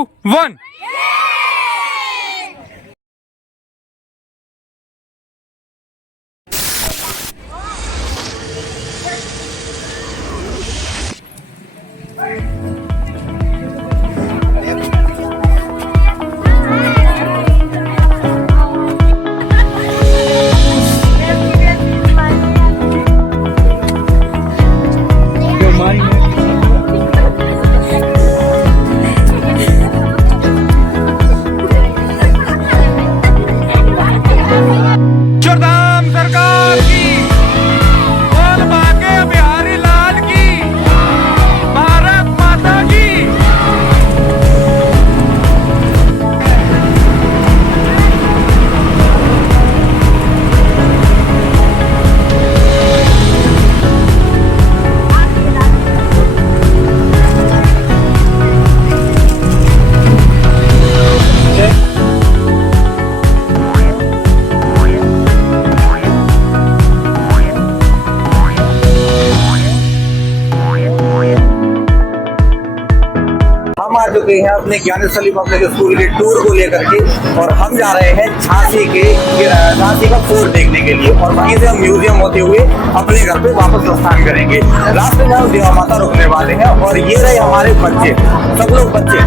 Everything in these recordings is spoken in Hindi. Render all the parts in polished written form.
1 चरधाम सरकार की बोल बाके बिहारी लाल की भारत माता की। हम आ चुके हैं अपने ज्ञानेश्वरी पब्लिक स्कूल के टूर को लेकर के और हम जा रहे हैं झांसी का फोर्ट देखने के लिए और वहीं से हम म्यूजियम होते हुए अपने घर पे वापस प्रस्थान करेंगे। रास्ते में हम देवा माता रुकने वाले हैं और ये रहे हमारे बच्चे, सब लोग बच्चे,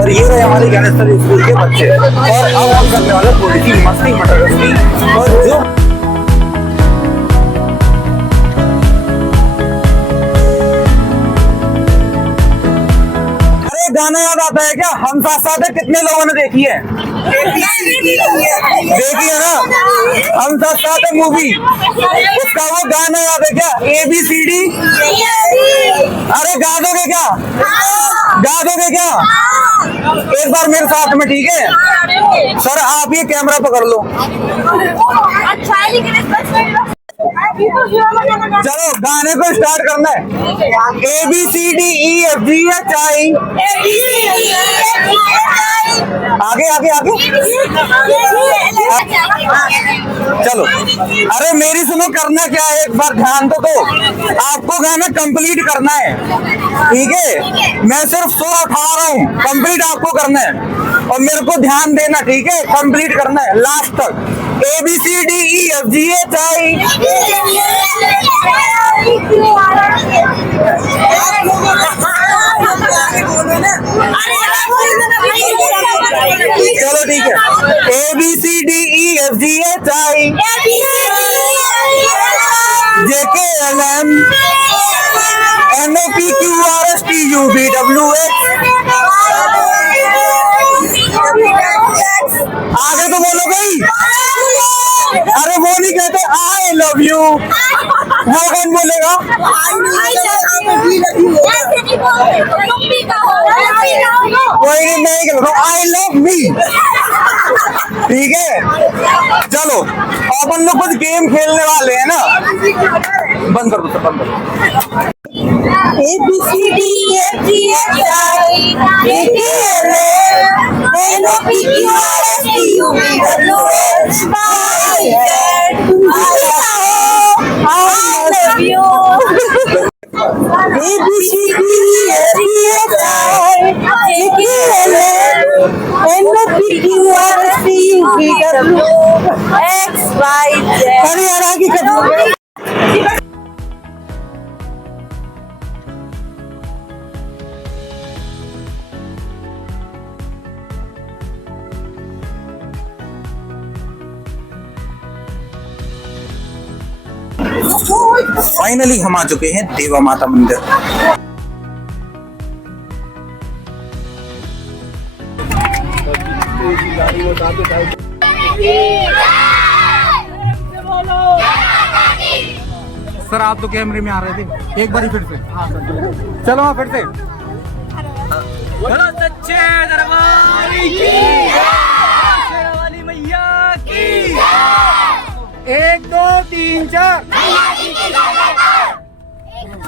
और ये रहे हमारे ज्ञानेश्वरी स्कूल के बच्चे। और अब हम करने वाले थोड़ी सी मस्ती मटर और जो गाना याद आता है क्या? हम साथ साथ है कितने लोगों ने देखी है? देखी है ना? हम साथ साथ है मूवी, उसका वो गाना याद है क्या? ABCD। अरे गा दोगे क्या? गा दोगे क्या? एक बार मेरे साथ में, ठीक है सर? आप ये कैमरा पकड़ लो। चलो गाने को स्टार्ट करना है। ABCDEFGHI। आगे आगे आगे चलो। अरे मेरी सुनो, करना क्या है एक बार ध्यान तो दो। आपको गाना कंप्लीट करना है, ठीक है? मैं सिर्फ 100 उठा रहा हूँ, कंप्लीट आपको करना है और मेरे को ध्यान देना, ठीक है? कंप्लीट करना है लास्ट तक। ABCDEFGHI। चलो ठीक है। ABCDEFGHI JKLM NOPQRSTUVWX। आगे तो बोलो भाई। अरे वो नहीं कहते आई लव यू, वो कौन बोलेगा? कोई नहीं, मैं कहता हूँ आई लव मी, ठीक है? चलो अपन लोग कुछ गेम खेलने वाले हैं ना। बंद करो, बंद करो। ABCDEFGHI JKLM NOPQRSTUVWX I love you। ABCDEFGHI JKLM NOPQRSTUVWX अरे यार आगे कर दो। फाइनली हम आ चुके हैं देवा माता मंदिर। सर आप तो कैमरे में आ रहे थे, एक बार फिर से। चलो हाँ फिर से। सच्चे दरबार की, शेरावाली मैया की। 1 2 3 4।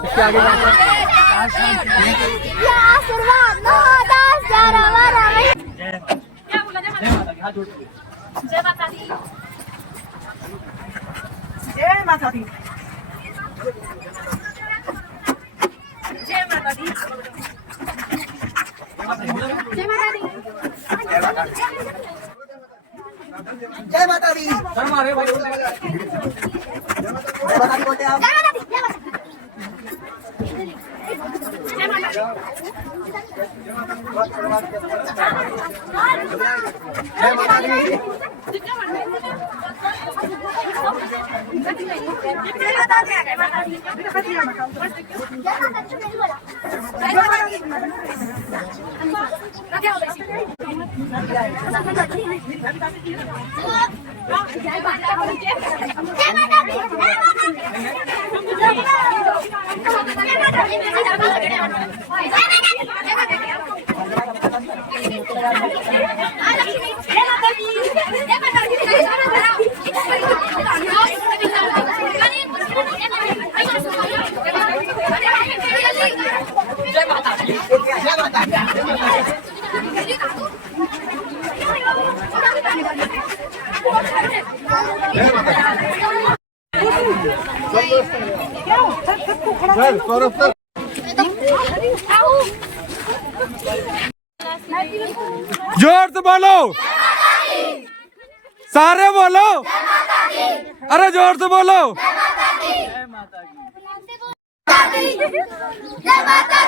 इसके आगे जय माता दी। जय माता दी। जय माता जय माता दी। सर मारे भाई जय माता दी बोलते हैं आप। जय माता दी। जोर से बोलो, सारे बोलो, अरे जोर से बोलो। जय माता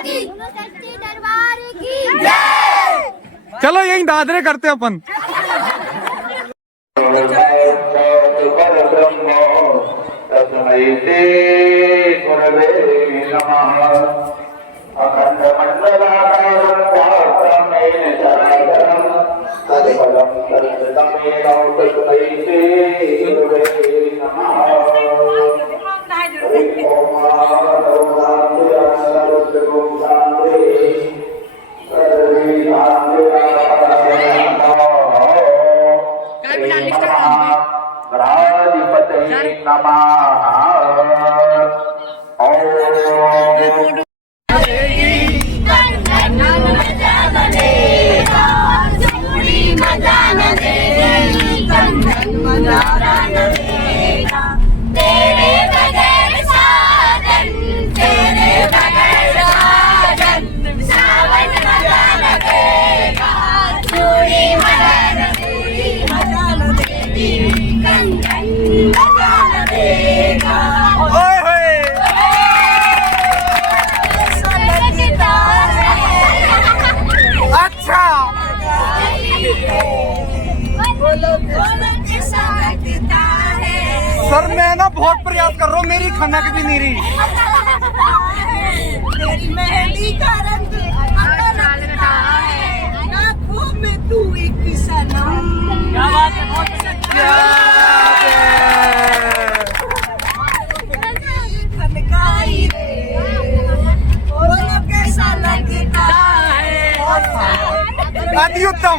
दी। सच्चे दरबार की जय। चलो यही दादरे करते अपन। सर मैं ना बहुत प्रयास कर रहा हूँ, मेरी खनक भी नहीं रही। तेरी मेहंदी का रंग लगता है, आँखों में तू एक सनम। क्या बात है, बहुत अच्छा। खनकाई रे, बोलो कैसा लगता है। अति उत्तम।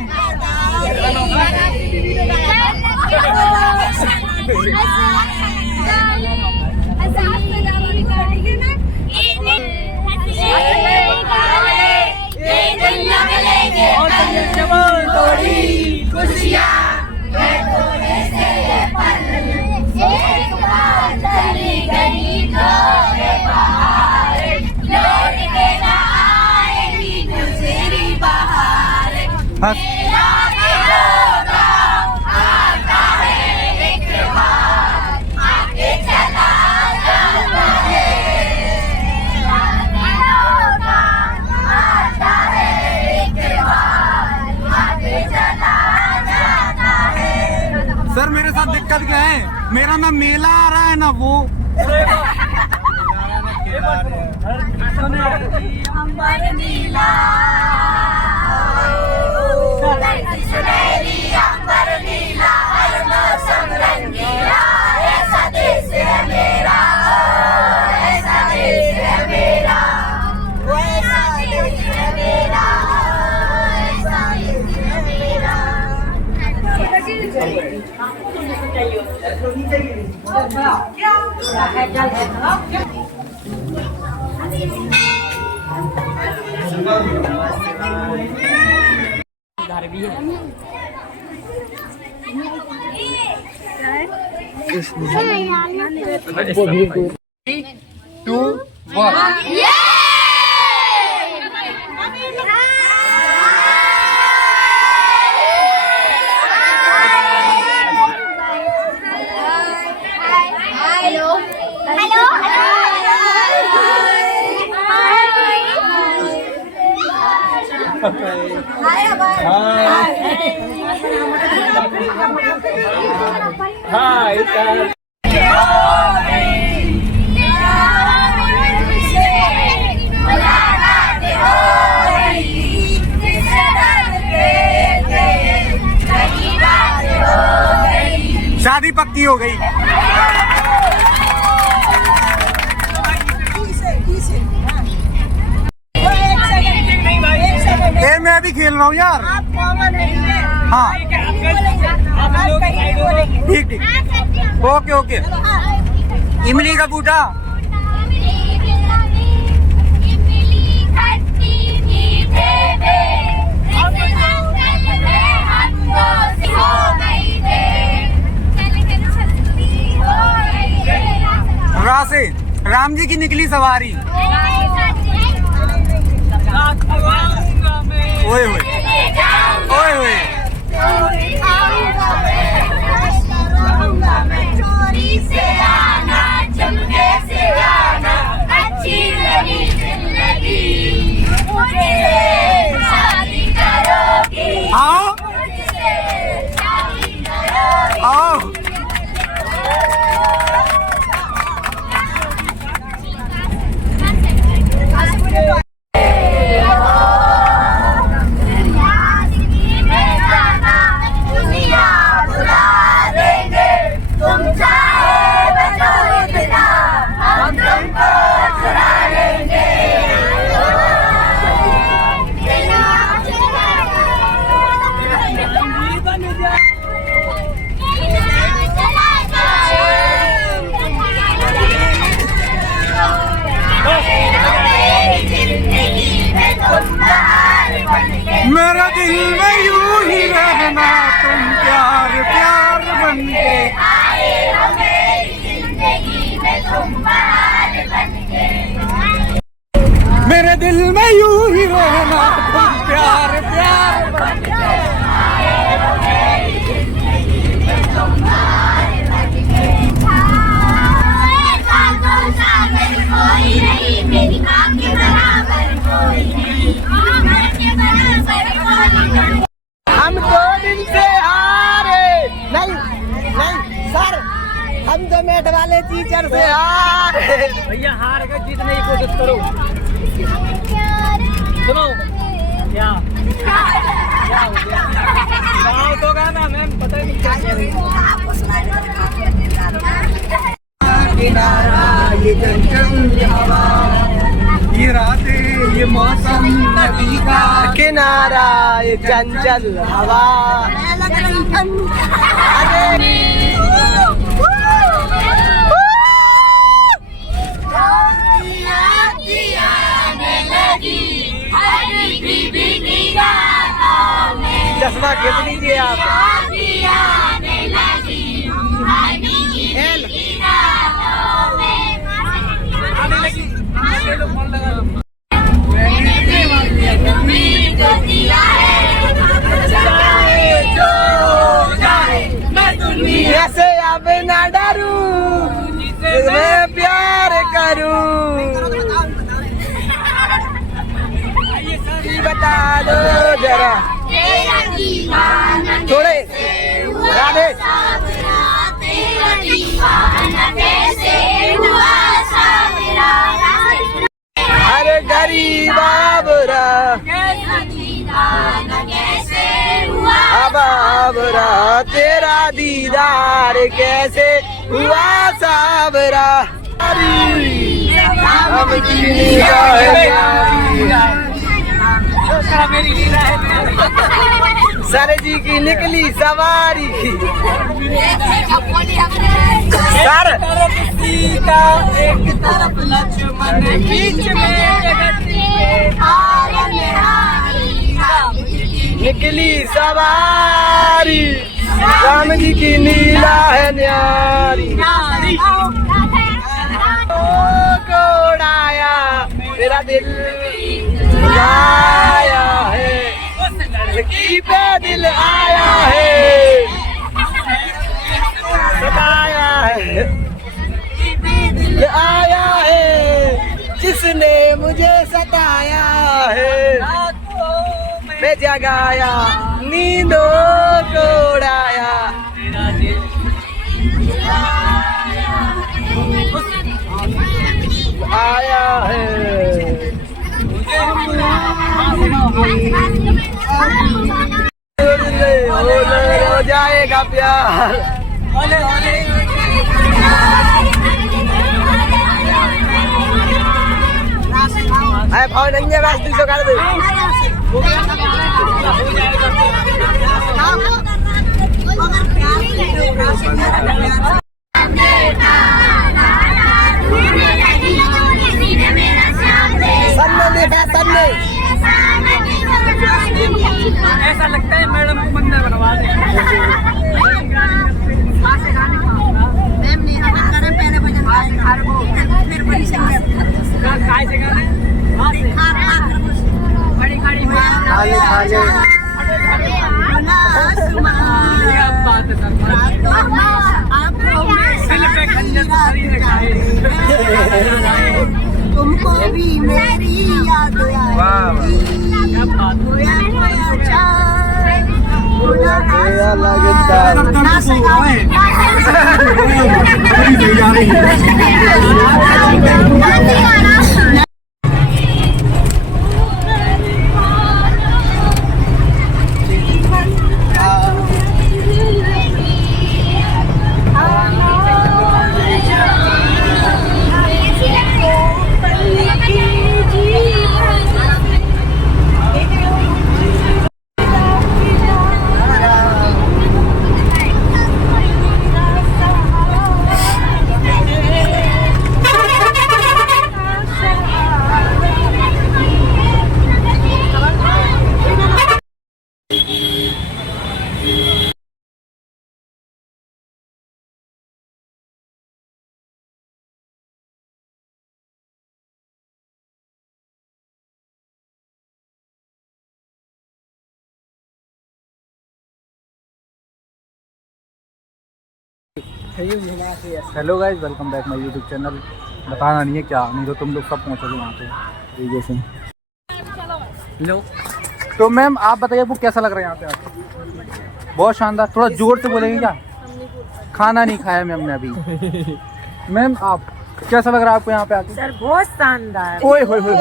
सर मेरे साथ दिक्कत क्या है, मेरा ना मेला आ रहा है ना वो। अंबर नीला, सुनहरी अंबर नीला, हर मौसम रंगीला, ऐसा देश है मेरा, ऐसा देश है मेरा, ऐसा देश है मेरा, ऐसा देश है मेरा। To one. हाय शादी पक्की हो गई। ये मैं भी खेल रहा हूँ यार। हाँ ठीक ठीक ओके ओके। इमली का बूटा रासे राम जी की निकली सवारी। ओए ओए ओए ओए चोरी से आना चमके से आना अच्छी लगी जिंदगी मुझसे शादी करोगी। आओ आओ मेरा दिल में यूं ही रहना तुम प्यार प्यार बनके आए हो मेरी जिंदगी में तुम बहार बनके। मेरे दिल में यूं ही रहना तुम प्यार प्यार बनके। कोई नहीं मेरी माँ के बराबर कोई नहीं, माँ के बराबर कोई नहीं। हम 2 दिन से हारे नहीं नहीं सर, हम तो मेट वाले टीचर से हारे। भैया हार गए, जीतने की कोशिश करो। सुनो क्या क्या हो गया? गाँव तो गाना मैम पता नहीं क्या कह रही किनारा ये चंचल हवा, ये रातें ये मौसम नदी का किनारा ये चंचल हवा। चश्मा खींच लीजिए आप। ऐसे अब ना डरूं, मैं प्यार करूं, बता दो जरा थोड़े राधे। अरे गरीब बाबरा बाबरा तेरा दीदार कैसे हुआ साबरा। हम सर जी की निकली सवारी। सर सीता एक तरफ लक्ष्मण बीच में निकली सवारी, राम जी की नीला है न्यारी। को उड़ाया मेरा दिल आया है, लड़की पे दिल आया है, सताया है, दिल आया है जिसने मुझे सताया है। मैं जगाया नींदों को उड़ाया आया है हो जाएगा प्यार अरे भाव नंगे बस 200 कर दे ऐसा लगता है मैडम को बंदा बनवा दे मैम नहीं करे पहले भजन फिर बड़ी संगत काय से गाने खड़ी खड़ी खाले खाले बात है सर पे खंजर शरीर खाए तुमको भी मेरी याद आएगी क्या बात लगता hello guys welcome back my YouTube channel. बताना नहीं है क्या, नहीं तो तुम लोग सब पहुँचोगे वहाँ पे जैसे। लो तो मैम आप बताइए आपको कैसा लग रहा है यहाँ पे आके? बहुत शानदार। थोड़ा जोर से बोलेंगे क्या? खाना नहीं खाया मैम ने अभी। मैम आप कैसा लग रहा है आपको यहाँ पे आके? सर बहुत शानदार। ओए होए होए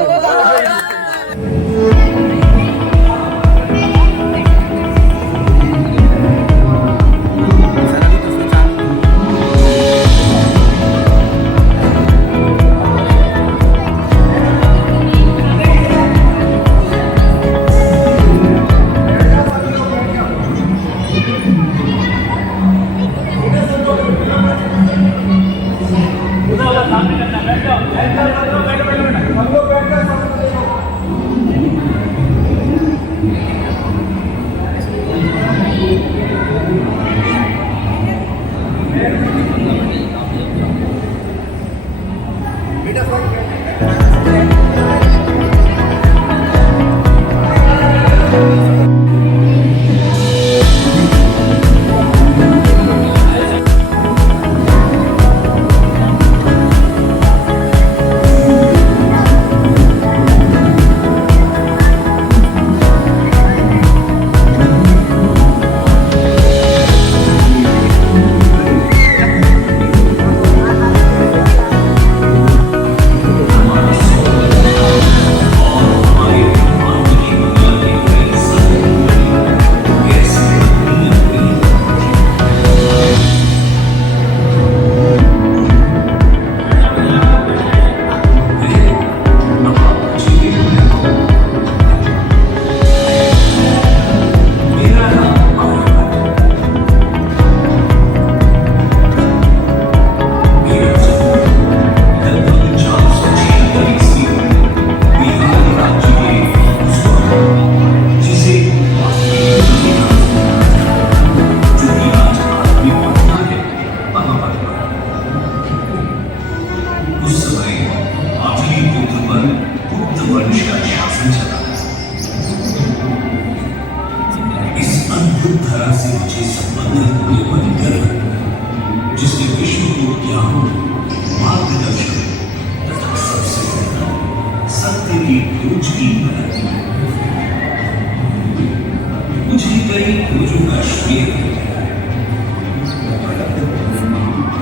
कई खोजों का श्रेय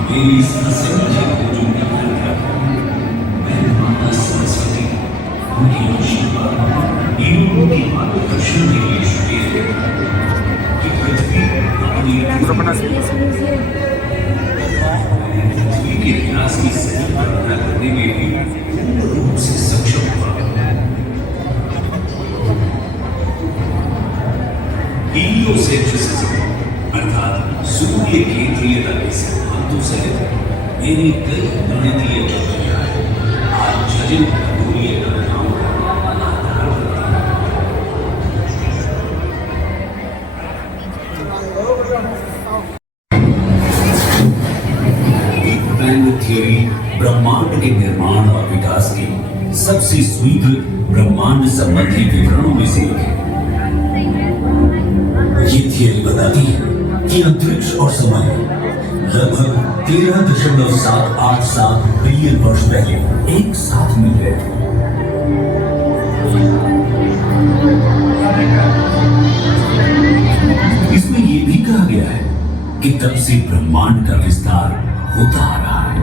मेरी इस असंख्य खोजों की धरती मैं माता सरस्वती उनकी आशीर्वाद ईश्वर की मार्गदर्शन के लिए श्रेय कि पृथ्वी अपनी पृथ्वी के विनाश की सही कल्पना करने में भी पूर्ण रूप से सक्षम हुआ। हीलियोसेंट्रिसिज्म अर्थात सूर्य केंद्रीयता के सिद्धांतों सहित मेरी कई गणितीय प्रक्रियाएं आज जटिल खगोलीय गणनाओं का आधार बनती हैं। बिग बैंग थ्योरी ब्रह्मांड के निर्माण और विकास के सबसे स्वीकृत ब्रह्मांड संबंधी विवरणों में से एक है। ये थियरी बताती है कि अंतरिक्ष और समय लगभग 13.787 बिलियन वर्ष पहले एक साथ मिल गए थे। इसमें यह भी कहा गया है कि तब से ब्रह्मांड का विस्तार होता आ रहा है।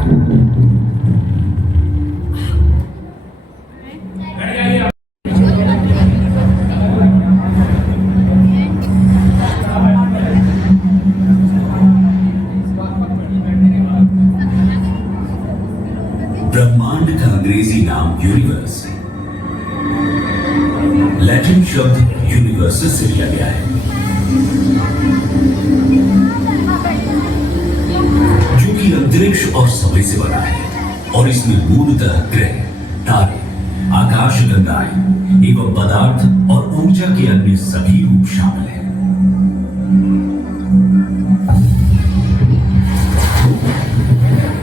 ब्रह्मांड का अंग्रेजी नाम यूनिवर्स है। लैटिन शब्द यूनिवर्सस से लिया गया है, जो कि अंतरिक्ष और समय से बना है और इसमें मूलतः ग्रह, तारे, आकाशगंगाएं एवं पदार्थ और ऊर्जा के अन्य सभी रूप शामिल हैं।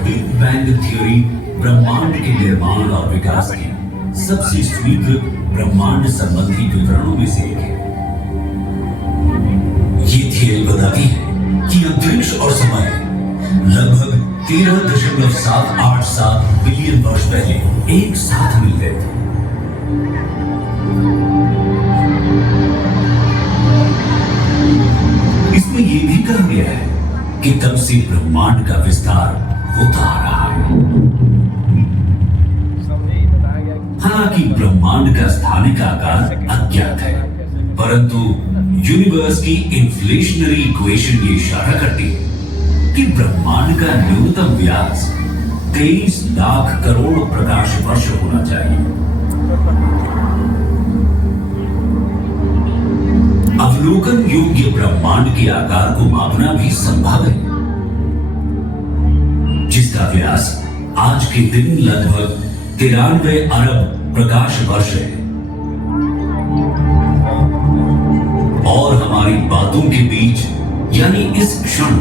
बिग बैंग थ्योरी ब्रह्मांड के निर्माण और विकास के सबसे स्वीकृत ब्रह्मांड संबंधी विवरणों में से एक है। ये थियरी बताती है कि अंतरिक्ष और समय लगभग 13.787 बिलियन वर्ष पहले एक साथ मिल गए थे। इसमें यह भी कहा गया है कि तब से ब्रह्मांड का विस्तार होता आ रहा है। हालांकि ब्रह्मांड का स्थानिक आकार अज्ञात है, परंतु यूनिवर्स की इन्फ्लेशनरी इक्वेशन ये इशारा करती है कि ब्रह्मांड का न्यूनतम व्यास 23 लाख करोड़ प्रकाश वर्ष होना चाहिए। अवलोकन योग्य ब्रह्मांड के आकार को मापना भी संभव है, जिसका व्यास आज के दिन लगभग 93 अरब प्रकाश वर्ष है और हमारी बातों के बीच यानी इस क्षण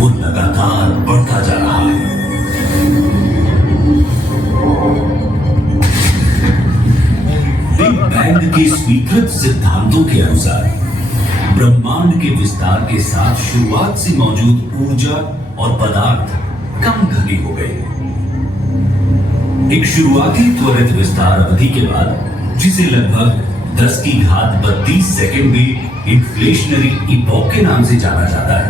वो लगातार बढ़ता जा रहा है। बिग बैंग के स्वीकृत सिद्धांतों के अनुसार ब्रह्मांड के विस्तार के साथ शुरुआत से मौजूद ऊर्जा और पदार्थ कम घनी हो गए। एक शुरुआती त्वरित विस्तार अवधि के बाद, जिसे लगभग 10⁻32 सेकंड में इन्फ्लेशनरी इपॉक के नाम से जाना जाता है,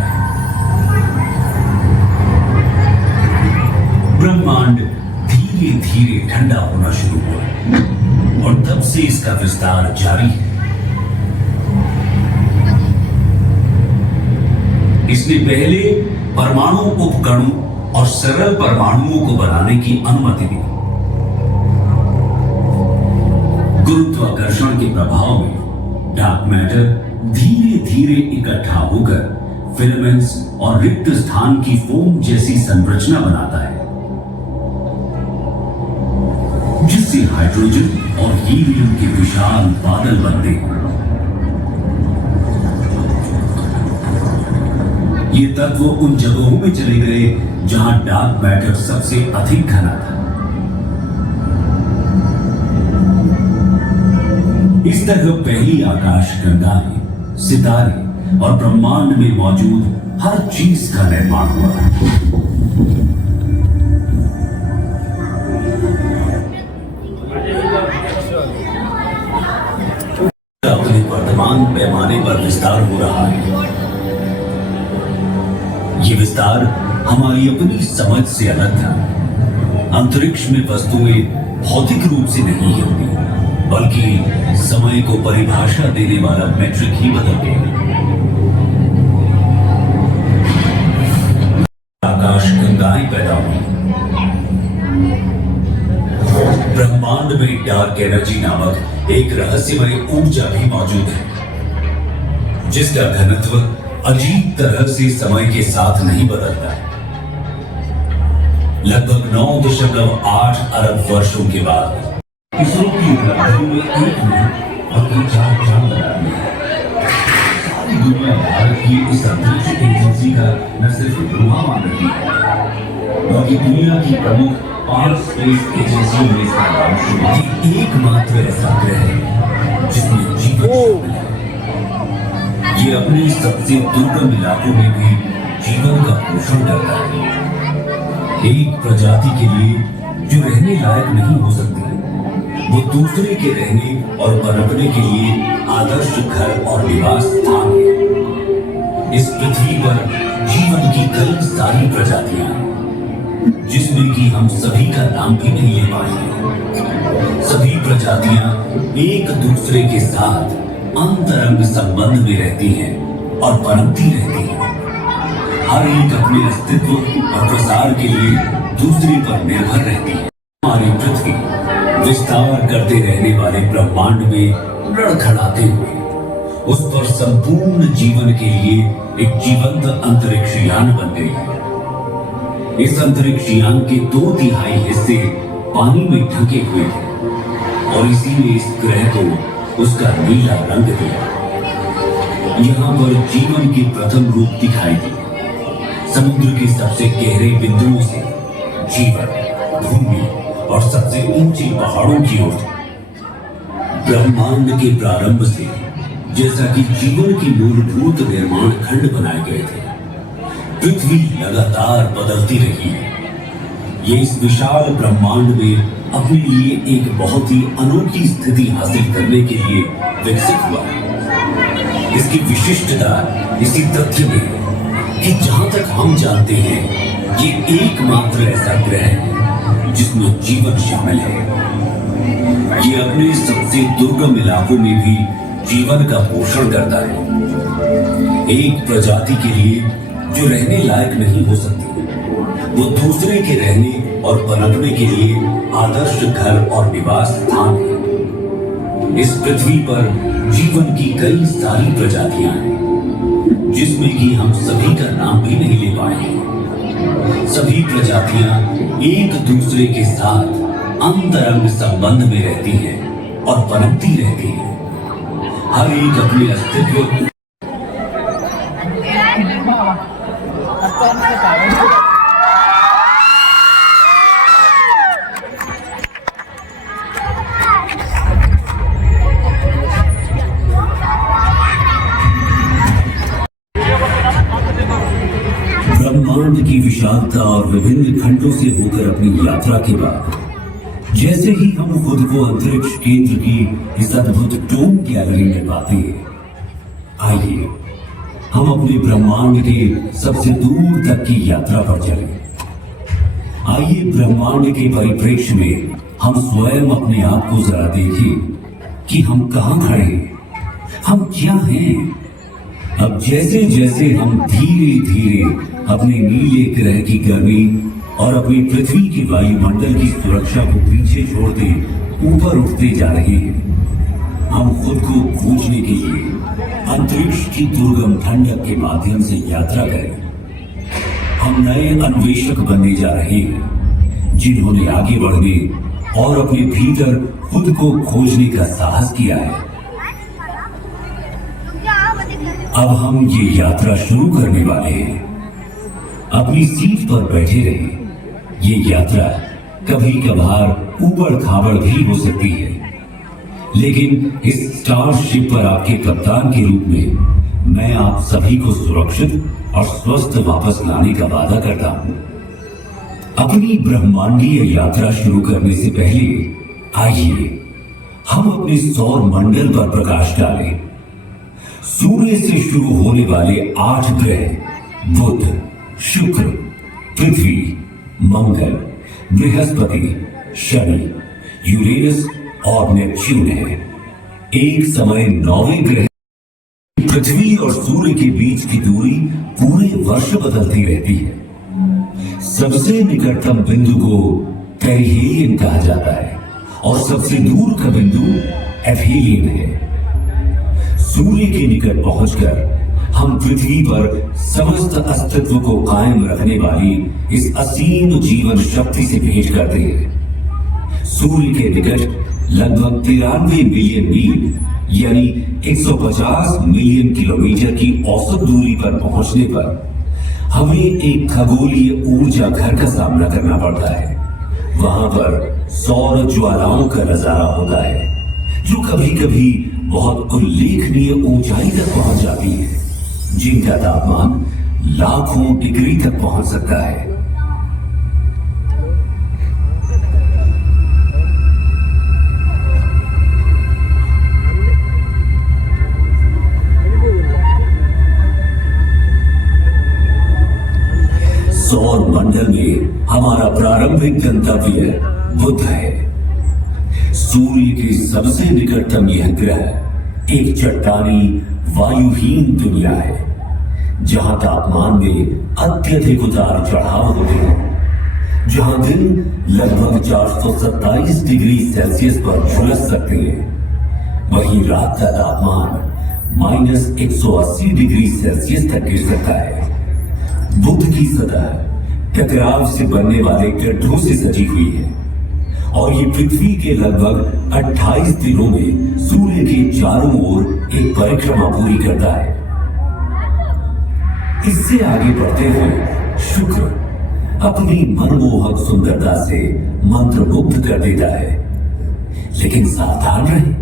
ब्रह्मांड धीरे धीरे ठंडा होना शुरू हुआ और तब से इसका विस्तार जारी है। इसने पहले परमाणु उपकणों और सरल परमाणुओं को बनाने की अनुमति दी। गुरुत्वाकर्षण के प्रभाव में डार्क मैटर धीरे धीरे इकट्ठा होकर फिलामेंट्स और रिक्त स्थान की फोम जैसी संरचना बनाता है, जिससे हाइड्रोजन और हीलियम के विशाल बादल बनते हैं। ये तत्व उन जगहों में चले गए जहां डार्क मैटर सबसे अधिक घना था। इस तरह पहली आकाश गंगाएं, सितारे और ब्रह्मांड में मौजूद हर चीज का निर्माण हुआ। अपने वर्तमान असमान पैमाने पर विस्तार हो रहा है। ये विस्तार हमारी अपनी समझ से अलग था। अंतरिक्ष में वस्तुएं भौतिक रूप से नहीं हिलती, बल्कि समय को परिभाषा देने वाला मैट्रिक ही बदल गया। आकाश गंगाएं पैदा हुई। ब्रह्मांड में डार्क एनर्जी नामक एक रहस्यमय ऊर्जा भी मौजूद है, जिसका घनत्व अजीब तरह से समय के साथ नहीं बदलता है। लगभग 9.8 अरब वर्षों के बाद इसरो की उपलब्धियों में एक मिनट और 4 चांद बना दिया। सारी दुनिया भारत की इस अंतरिक्ष एजेंसी का न सिर्फ रुआ मान रही है, बल्कि दुनिया की प्रमुख 5 स्पेस एजेंसियों में इसका नाम शुरू। एकमात्र ऐसा ग्रह है जिसमें जीवन शामिल है। ये अपने सबसे दुर्गम इलाकों में भी जीवन का पोषण करता है। एक प्रजाति के लिए जो रहने लायक नहीं हो सकती, वो दूसरे के रहने और पनपने के लिए आदर्श घर और निवास स्थान है। इस पृथ्वी पर जीवन की कई सारी प्रजातियां हैं, जिसमें कि हम सभी का नाम भी नहीं ले पाएंगे। सभी प्रजातियां एक दूसरे के साथ अंतरंग संबंध में रहती हैं और पनपती रहती हैं। हर एक अपने अस्तित्व और प्रसार के लिए दूसरे पर निर्भर रहती है। हमारी पृथ्वी विस्तार करते रहने वाले ब्रह्मांड में लड़खड़ाते हुए उस पर संपूर्ण जीवन के लिए एक जीवंत अंतरिक्ष यान बन गई है। इस अंतरिक्ष यान के 2/3 हिस्से पानी में ढके हुए थे और इसी ने इस ग्रह को उसका नीला रंग दिया। यहाँ पर जीवन के प्रथम रूप दिखाई दिए। समुद्र के सबसे गहरे बिंदुओं से जीवन, भूमि और सबसे ऊंचे पहाड़ों की ओर। ब्रह्मांड के प्रारंभ से जैसा कि जीवन के मूलभूत निर्माण खंड बनाए गए थे, पृथ्वी लगातार बदलती रही है। ये इस विशाल ब्रह्मांड में अपने लिए एक बहुत ही अनोखी स्थिति हासिल करने के लिए विकसित हुआ। इसकी विशिष्टता इसी तथ्य में है कि जहां तक हम जानते हैं, ये एकमात्र ऐसा ग्रह है जिसमें जीवन शामिल है। ये अपने सबसे दुर्गम इलाकों में भी जीवन का पोषण करता है। एक प्रजाति के लिए जो रहने लायक नहीं हो सकती, वो दूसरे के रहने और पनपने के लिए आदर्श घर और निवास स्थान है। इस पृथ्वी पर जीवन की कई सारी प्रजातियां हैं, जिसमें कि हम सभी का नाम भी नहीं ले पाएंगे। सभी प्रजातियां एक दूसरे के साथ अंतरंग संबंध में रहती हैं और पनपती रहती हैं। हर एक अपने अस्तित्व ब्रह्मांड की विशालता और विभिन्न खंडों से होकर अपनी यात्रा के बाद जैसे ही हम खुद को अंतरिक्ष केंद्र की इस अद्भुत डोम गैलरी में पाते हैं, आइए हम अपने ब्रह्मांड के सबसे दूर तक की यात्रा पर चलें। आइए ब्रह्मांड के परिप्रेक्ष्य में हम स्वयं अपने आप को जरा देखें कि हम कहां खड़े हैं, हम क्या हैं। अब जैसे जैसे हम धीरे धीरे अपने नीले ग्रह की गर्मी और अपनी पृथ्वी की वायुमंडल की सुरक्षा को पीछे छोड़ते ऊपर उठते जा रहे हैं, हम खुद को खोजने के लिए अंतरिक्ष की दुर्गम ठंडक के माध्यम से यात्रा करें। हम नए अन्वेषक बनने जा रहे हैं, जिन्होंने आगे बढ़ने और अपने भीतर खुद को खोजने का साहस किया है। अब हम ये यात्रा शुरू करने वाले हैं। अपनी सीट पर बैठे रहे। ये यात्रा कभी कभार ऊबड़ खाबड़ भी हो सकती है, लेकिन इस स्टारशिप पर आपके कप्तान के रूप में मैं आप सभी को सुरक्षित और स्वस्थ वापस लाने का वादा करता हूं। अपनी ब्रह्मांडीय यात्रा शुरू करने से पहले आइए हम अपने सौर मंडल पर प्रकाश डालें। सूर्य से शुरू होने वाले 8 ग्रह बुध, शुक्र, पृथ्वी, मंगल, बृहस्पति, शनि, यूरेनस और नेपच्यून है। एक समय 9वें ग्रह पृथ्वी और सूर्य के बीच की दूरी पूरे वर्ष बदलती रहती है। सबसे निकटतम बिंदु को पेरिहेलियन कहा जाता है और सबसे दूर का बिंदु एफहेलियन है। सूर्य के निकट पहुंचकर हम पृथ्वी पर समस्त अस्तित्व को कायम रखने वाली इस असीम जीवन शक्ति से भेंट करते हैं। सूर्य के निकट लगभग 93 मिलियन मील यानी 150 मिलियन किलोमीटर की औसत दूरी पर पहुंचने पर हमें एक खगोलीय ऊर्जा घर का सामना करना पड़ता है। वहां पर सौर ज्वालाओं का नजारा होता है जो कभी कभी बहुत उल्लेखनीय ऊंचाई तक पहुंच जाती है, जिनका तापमान लाखों डिग्री तक पहुंच सकता है। सौर मंडल में हमारा प्रारंभिक गंतव्य बुध है। सूर्य के सबसे निकटतम यह ग्रह एक चट्टानी वायुहीन दुनिया है, जहां तापमान में अत्यधिक उतार चढ़ाव होते हैं, जहां दिन लगभग 427 डिग्री सेल्सियस पर झुलस सकते हैं, वहीं रात का तापमान -180 डिग्री सेल्सियस तक गिर सकता है। बुध की सतह टकराव से बनने वाले गड्ढों से सजी हुई है और ये पृथ्वी के लगभग 28 दिनों में सूर्य के चारों ओर एक परिक्रमा पूरी करता है। इससे आगे बढ़ते हुए शुक्र अपनी मनमोहक सुंदरता से मंत्रमुग्ध कर देता है, लेकिन सावधान रहें,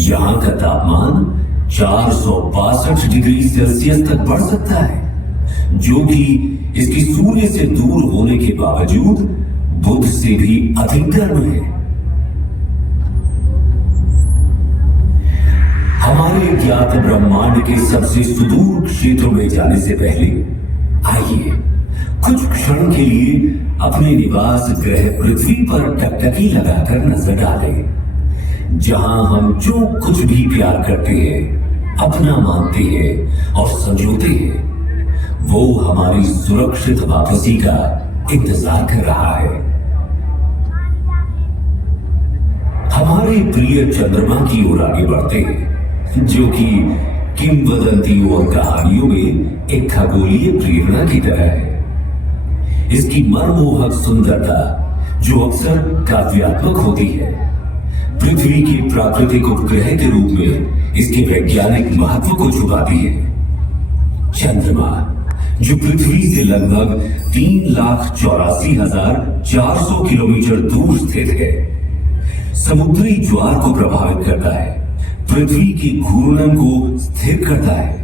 यहां का तापमान 462 डिग्री सेल्सियस तक बढ़ सकता है, जो कि इसकी सूर्य से दूर होने के बावजूद बुध से भी अधिक गर्म है। हमारे ज्ञात ब्रह्मांड के सबसे सुदूर क्षेत्रों में जाने से पहले आइए कुछ क्षण के लिए अपने निवास ग्रह पृथ्वी पर टकटकी लगाकर नजर डालें, जहां हम जो कुछ भी प्यार करते हैं, अपना मानते हैं और संजोते हैं, वो हमारी सुरक्षित वापसी का इंतजार कर रहा है। हमारे प्रिय चंद्रमा की ओर आगे बढ़ते हैं, जो कि किंवदंतियों और कहानियों में एक खगोलीय प्रेरणा की तरह है। इसकी मनमोहक सुंदरता, जो अक्सर काव्यात्मक होती है, पृथ्वी के प्राकृतिक उपग्रह के रूप में इसके वैज्ञानिक महत्व को छुपाती है। चंद्रमा, जो पृथ्वी से लगभग 3,84,400 किलोमीटर दूर स्थित है, समुद्री ज्वार को प्रभावित करता है, पृथ्वी की घूर्णन को स्थिर करता है।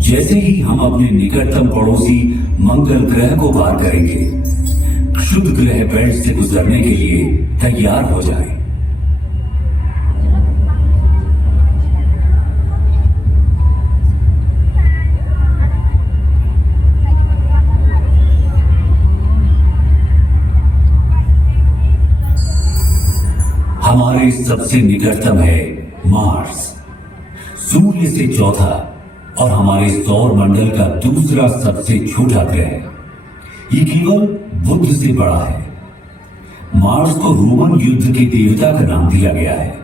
जैसे ही हम अपने निकटतम पड़ोसी मंगल ग्रह को पार करेंगे, क्षुद्र ग्रह बेल्ट से गुजरने के लिए तैयार हो जाएं। हमारे सबसे निकटतम है मार्स, सूर्य से चौथा और हमारे सौर मंडल का दूसरा सबसे छोटा ग्रह। ये केवल बुध से बड़ा है। मार्स को रोमन युद्ध के देवता का नाम दिया गया है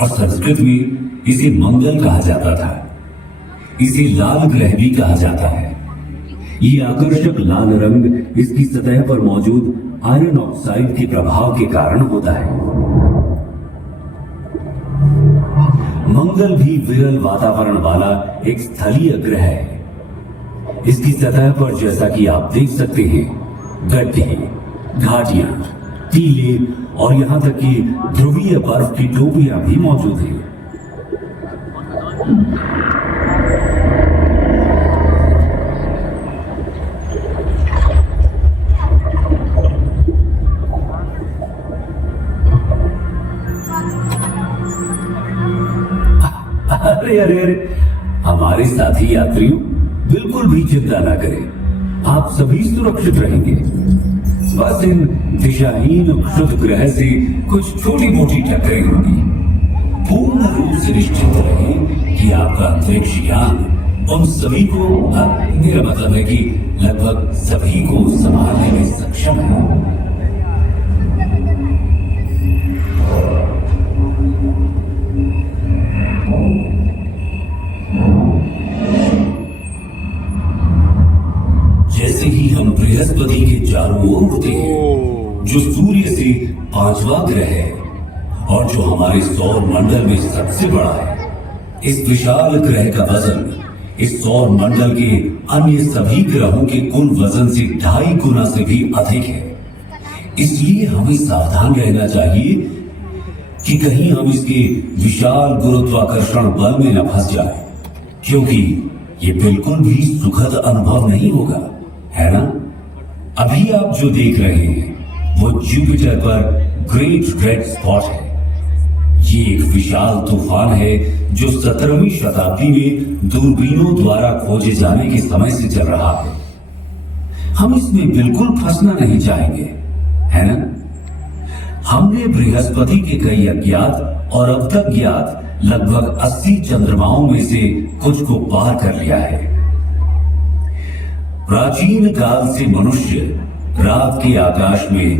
और संस्कृत में इसे मंगल कहा जाता था। इसे लाल ग्रह भी कहा जाता है। ये आकर्षक लाल रंग इसकी सतह पर मौजूद आयरन ऑक्साइड के प्रभाव के कारण होता है। मंगल भी विरल वातावरण वाला एक स्थलीय ग्रह है। इसकी सतह पर, जैसा कि आप देख सकते हैं, गड्ढे, घाटियां, टीले और यहां तक कि ध्रुवीय बर्फ की टोपियां भी मौजूद हैं। अरे अरे अरे, हमारे साथी यात्रियों बिल्कुल भी चिंता ना करें, आप सभी सुरक्षित रहेंगे। बस इन दिशाहीन क्षुद्र ग्रह से कुछ छोटी मोटी टक्करें होंगी। पूर्ण रूप से निश्चित रहे कि आपका अंतरिक्ष यान उन सभी को, मेरा मतलब है कि लगभग सभी को संभालने में सक्षम है। जैसे ही हम बृहस्पति के चारों ओर उड़ते हैं, जो सूर्य से 5वां ग्रह है और जो हमारे सौर मंडल में सबसे बड़ा है, इस विशाल ग्रह का वजन इस सौर मंडल के अन्य सभी ग्रहों के कुल वजन से 2.5 गुना से भी अधिक है। इसलिए हमें सावधान रहना चाहिए कि कहीं हम इसके विशाल गुरुत्वाकर्षण बल में न फंस जाएं, क्योंकि ये बिल्कुल भी सुखद अनुभव नहीं होगा, है ना? अभी आप जो देख रहे हैं वो जुपिटर पर ग्रेट रेड स्पॉट है। ये एक विशाल तूफान है जो 17वीं शताब्दी में दूरबीनों द्वारा खोजे जाने के समय से चल रहा है। हम इसमें बिल्कुल फंसना नहीं चाहेंगे, है ना? हमने बृहस्पति के कई अज्ञात और अब तक ज्ञात लगभग 80 चंद्रमाओं में से कुछ को पार कर लिया है। प्राचीन काल से मनुष्य रात के आकाश में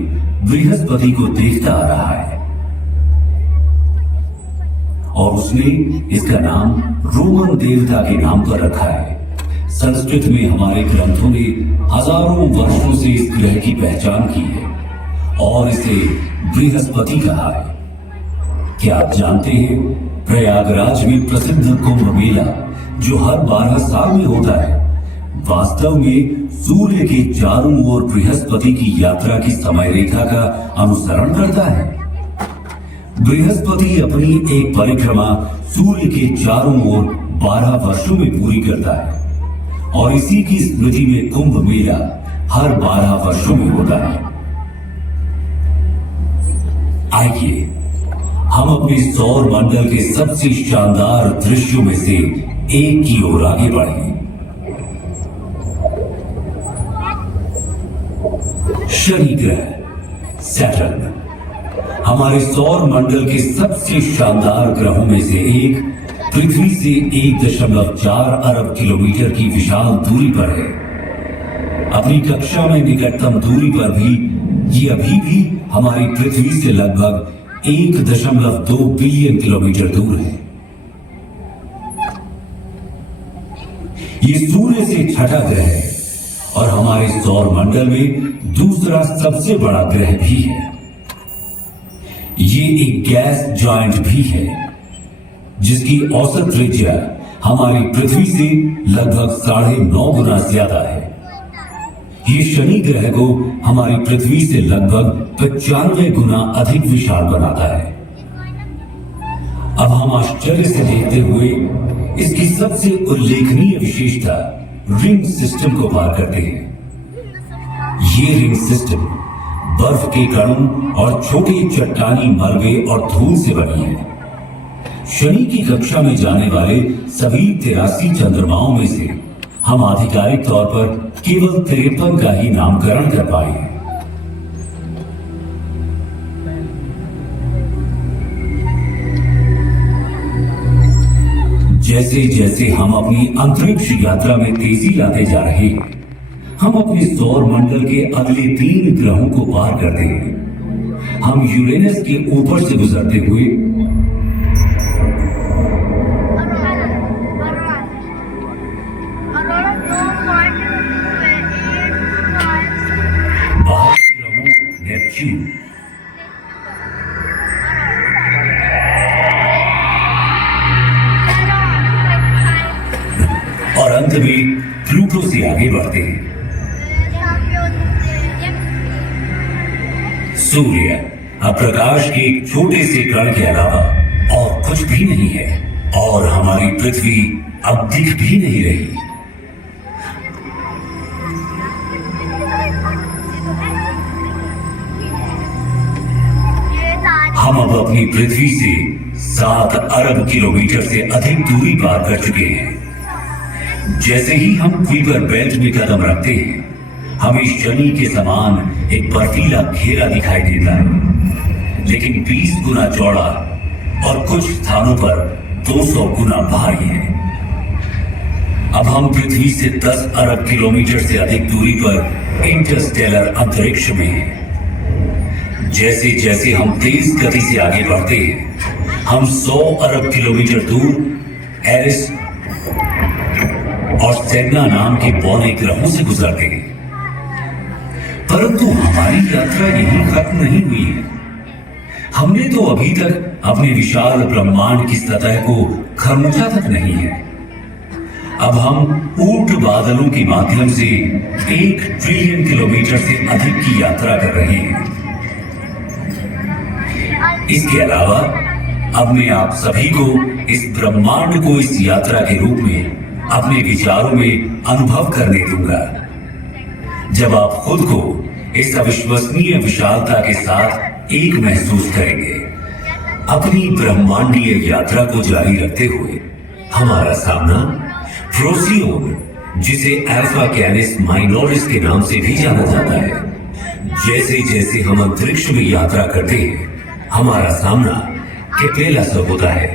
बृहस्पति को देखता आ रहा है और उसने इसका नाम रोमन देवता के नाम पर रखा है। संस्कृत में हमारे ग्रंथों ने हजारों वर्षों से इस ग्रह की पहचान की है और इसे बृहस्पति कहा है। क्या आप जानते हैं, प्रयागराज में प्रसिद्ध कुंभ मेला जो हर 12 साल में होता है, वास्तव में सूर्य के चारों ओर बृहस्पति की यात्रा की समय रेखा का अनुसरण करता है। बृहस्पति अपनी एक परिक्रमा सूर्य के चारों ओर 12 वर्षों में पूरी करता है और इसी की स्मृति में कुंभ मेला हर 12 वर्षों में होता है। आइए हम अपने सौर मंडल के सबसे शानदार दृश्यों में से एक की ओर आगे बढ़ें। शनि ग्रह सैटर्न हमारे सौर मंडल के सबसे शानदार ग्रहों में से एक, पृथ्वी से 1.4 अरब किलोमीटर की विशाल दूरी पर है। अपनी कक्षा में निकटतम दूरी पर भी ये अभी भी हमारी पृथ्वी से लगभग 1.2 बिलियन किलोमीटर दूर है। ये सूर्य से छठा ग्रह है और हमारे सौर मंडल में दूसरा सबसे बड़ा ग्रह भी है। ये एक गैस जॉइंट भी है जिसकी औसत त्रिज्या हमारी पृथ्वी से लगभग 9.5 गुना ज्यादा है। ये शनि ग्रह को हमारी पृथ्वी से लगभग 95 गुना अधिक विशाल बनाता है। अब हम आश्चर्य से देखते हुए इसकी सबसे उल्लेखनीय विशेषता रिंग सिस्टम को पार करते हैं। ये रिंग सिस्टम बर्फ के कणों और छोटे चट्टानी मलबे और धूल से बनी है। शनि की कक्षा में जाने वाले सभी 83 चंद्रमाओं में से हम आधिकारिक तौर पर केवल 53 का ही नामकरण कर पाए हैं। जैसे जैसे हम अपनी अंतरिक्ष यात्रा में तेजी लाते जा रहे हैं, हम अपने सौर मंडल के अगले 3 ग्रहों को पार करते हैं। हम यूरेनस के ऊपर से गुजरते हुए बाहरी ग्रहों नेपच्यून और अंत में प्लूटो से आगे बढ़ते हैं। सूर्य अब प्रकाश के एक छोटे से कण के अलावा और कुछ भी नहीं है और हमारी पृथ्वी अब दिख भी नहीं रही। हम अब अपनी पृथ्वी से 7 अरब किलोमीटर से अधिक दूरी पार कर चुके हैं। जैसे ही हम क्वीपर बेल्ट में कदम रखते हैं, हमें शनि के समान एक बर्फीला घेरा दिखाई देता है, लेकिन 20 गुना चौड़ा और कुछ स्थानों पर 200 गुना भारी है। अब हम पृथ्वी से 10 अरब किलोमीटर से अधिक दूरी पर इंटरस्टेलर अंतरिक्ष में हैं। जैसे जैसे हम तेज गति से आगे बढ़ते हैं, हम 100 अरब किलोमीटर दूर एरिस और सेगना नाम के पौने ग्रहों से गुजरते हैं। परंतु हमारी यात्रा यहीं खत्म नहीं हुई है। हमने तो अभी तक अपने विशाल ब्रह्मांड की सतह को खरमुचा तक नहीं है। अब हम ऊर्ट बादलों के माध्यम से 1 ट्रिलियन किलोमीटर से अधिक की यात्रा कर रहे हैं। इसके अलावा अब मैं आप सभी को इस ब्रह्मांड को इस यात्रा के रूप में अपने विचारों में अनुभव करने दूंगा। जब आप खुद को इस अविश्वसनीय विशालता के साथ एक महसूस करेंगे, अपनी ब्रह्मांडीय यात्रा को जारी रखते हुए हमारा सामना प्रोसियोन, जिसे अल्फा कैनिस माइनोरिस के नाम से भी जाना जाता है। जैसे जैसे हम अंतरिक्ष में यात्रा करते हैं, हमारा सामना केपेला से होता है,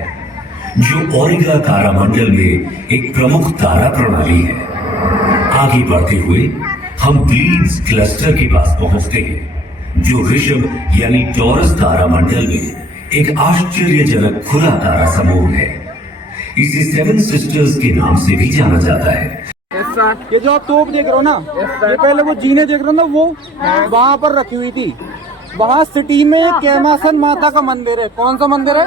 जो ओरिगा तारामंडल में एक प्रमुख तारा प्रणाली है। आगे बढ़ते हुए हम प्लीड्स क्लस्टर के पास पहुंचते हैं, जो ऋषभ यानी टॉरस तारामंडल में एक आश्चर्यजनक खुला तारा समूह है। इसे 7 सिस्टर्स के नाम से भी जाना जाता है। ये जो आप तोप देख रहे हो ना, ये पहले वो जीने देख रहे हो ना, वो वहाँ पर रखी हुई थी। वहाँ सिटी में कैमासन माता का मंदिर है। कौन सा मंदिर है?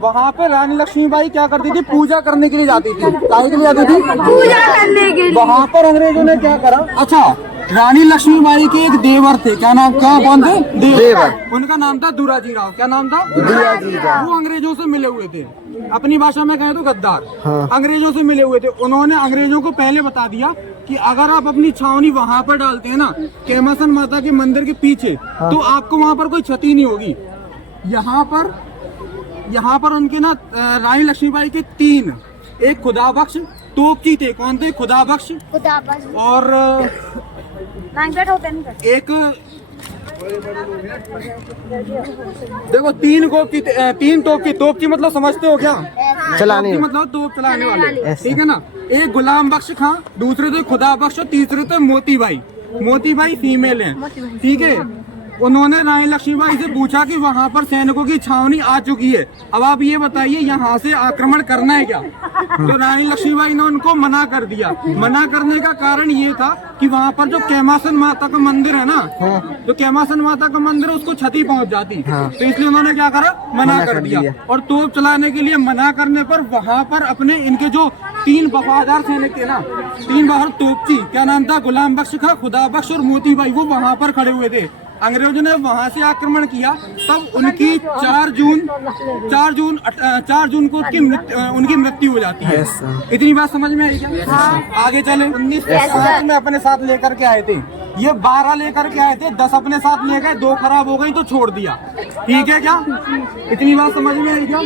वहाँ पे रानी लक्ष्मीबाई क्या करती थी? पूजा करने के लिए जाती थी। काहे के लिए जाती थी? पूजा करने के लिए। वहाँ पर अंग्रेजों ने क्या करा? अच्छा, रानी लक्ष्मीबाई के एक देवर थे। क्या नाम? कौन थे? देवर। उनका नाम था दुराजी राव। क्या नाम था? दुराजी राव। वो अंग्रेजों से मिले हुए थे। अपनी भाषा में कहें तो गद्दार। अंग्रेजों से मिले हुए थे। उन्होंने अंग्रेजों को पहले बता दिया कि अगर आप अपनी छावनी वहाँ पर डालते हैं ना, कैमासन माता के मंदिर के पीछे, तो आपको वहाँ पर कोई क्षति नहीं होगी। यहाँ पर उनके ना रानी लक्ष्मीबाई के 3, एक खुदा बख्श तोपची थे। कौन थे? खुदा बख्श और एक, देखो 3 तोपची मतलब समझते हो क्या? चलाने मतलब तोप चलाने वाले, ठीक है ना। एक गुलाम बख्श खां, दूसरे थे खुदा बख्श और तीसरे थे मोतीबाई फीमेल हैं, ठीक है। उन्होंने रानी लक्ष्मीबाई से पूछा कि वहाँ पर सैनिकों की छावनी आ चुकी है, अब आप ये बताइए यहाँ से आक्रमण करना है क्या? तो रानी लक्ष्मीबाई ने उनको मना कर दिया। मना करने का कारण ये था कि वहाँ पर जो कैमासन माता का मंदिर है ना, जो कैमासन माता का मंदिर है, उसको क्षति पहुँच जाती। तो इसलिए उन्होंने क्या करा? मना कर दिया। और तोप चलाने के लिए मना करने पर वहाँ पर अपने इनके जो 3 वफादार सैनिक थे ना, 3 बाहर तोपची, क्या नाम था? गुलाम बख्श खां, खुदा बख्श और मोतीबाई, वो वहाँ पर खड़े हुए थे। अंग्रेजों ने वहां से आक्रमण किया, तब उनकी 4 जून को उनकी मृत्यु हो जाती है। इतनी बात समझ में आई क्या? आगे चले। 1907 में अपने साथ लेकर के आए थे। ये 12 लेकर के आए थे, 10 अपने साथ ले गए, 2 खराब हो गई तो छोड़ दिया। ठीक है क्या? इतनी बात समझ में आई क्या?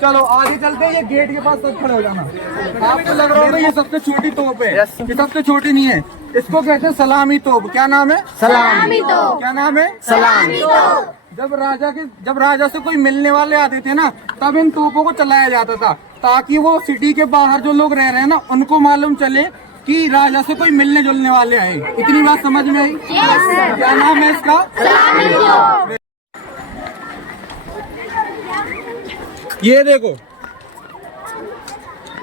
चलो आगे चलते हैं। ये गेट के पास तक खड़े हो जाना। आपको लग रहा होगा ये सबसे छोटी तोप है। ये सबसे छोटी नहीं है, इसको कहते हैं सलामी तोप। क्या नाम है? सलामी तोप। क्या नाम है? सलामी तोप। जब राजा से कोई मिलने वाले आते थे ना, तब इन तोपों को चलाया जाता था, ताकि वो सिटी के बाहर जो लोग रह रहे हैं ना, उनको मालूम चले कि राजा से कोई मिलने जुलने वाले आए। इतनी बात समझ में आई? क्या नाम है इसका? सलामी तोप। ये देखो,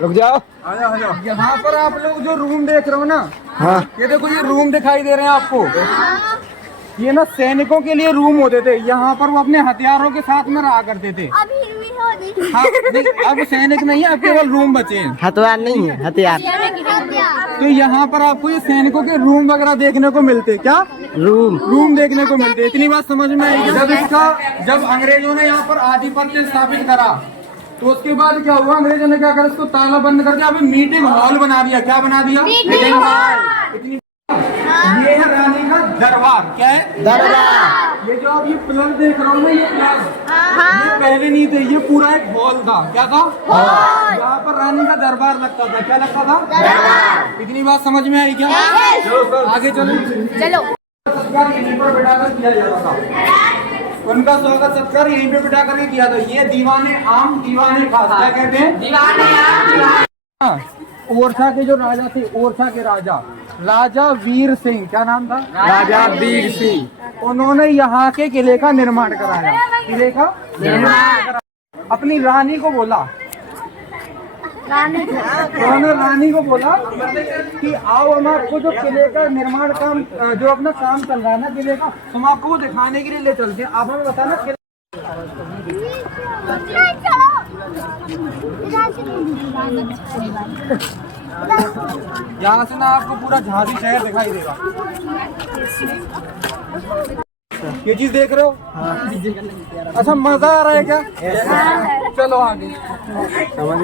रुक जाओ, यहाँ पर आप लोग जो रूम देख रहे हो ना, हाँ, ये देखो, ये रूम दिखाई दे रहे हैं आपको। ये ना सैनिकों के लिए रूम होते थे। यहाँ पर वो अपने हथियारों के साथ में रहा करते थे। हाँ, अब सैनिक नहीं है, अब केवल रूम बचे हैं, हथियार नहीं है, हथियार। तो यहाँ पर आपको ये सैनिकों के रूम वगैरह देखने को मिलते। क्या? रूम देखने को मिलते। इतनी बात समझ में आई? जब अंग्रेजों ने यहाँ पर आधिपत्य स्थापित करा, तो उसके बाद क्या हुआ? अंग्रेजों ने क्या करा? इसको ताला बंद करके अभी मीटिंग हॉल बना दिया। क्या बना दिया? Meeting hall. इतनी ये है रानी का दरबार। क्या है? दरबार। ये जो आप ये पिलर देख रहे हो ना, ये पिलर, ये पहले नहीं थे, ये पूरा एक हॉल था। क्या था? यहाँ पर रानी का दरबार लगता था। क्या लगता था? इतनी बात समझ में आई क्या? चलो सर आगे चलो। चलो सत्कार यहीं पर बिठाकर किया जाता था। उनका स्वागत सत्कार यहीं पे बिठा करके किया था। ये दीवाने आम दीवाने खास, क्या कहते हैं? दीवाने आम। ओरछा के जो राजा थे, ओरछा के राजा वीर सिंह, क्या नाम था? राजा वीर सिंह। उन्होंने यहाँ के किले का निर्माण कराया। किले का निर्माण कराया। अपनी रानी को बोला, उन्होंने रानी को बोला कि आओ हम आपको जो किले का निर्माण काम, जो अपना काम चल रहा है ना किले का, हम आपको वो दिखाने के लिए ले चलते हैं। आप हमें बताना यहाँ से ना आपको पूरा झांसी शहर दिखाई देगा। ये चीज देख रहे हो? अच्छा, मजा आ रहा है क्या? चलो आगे। समझ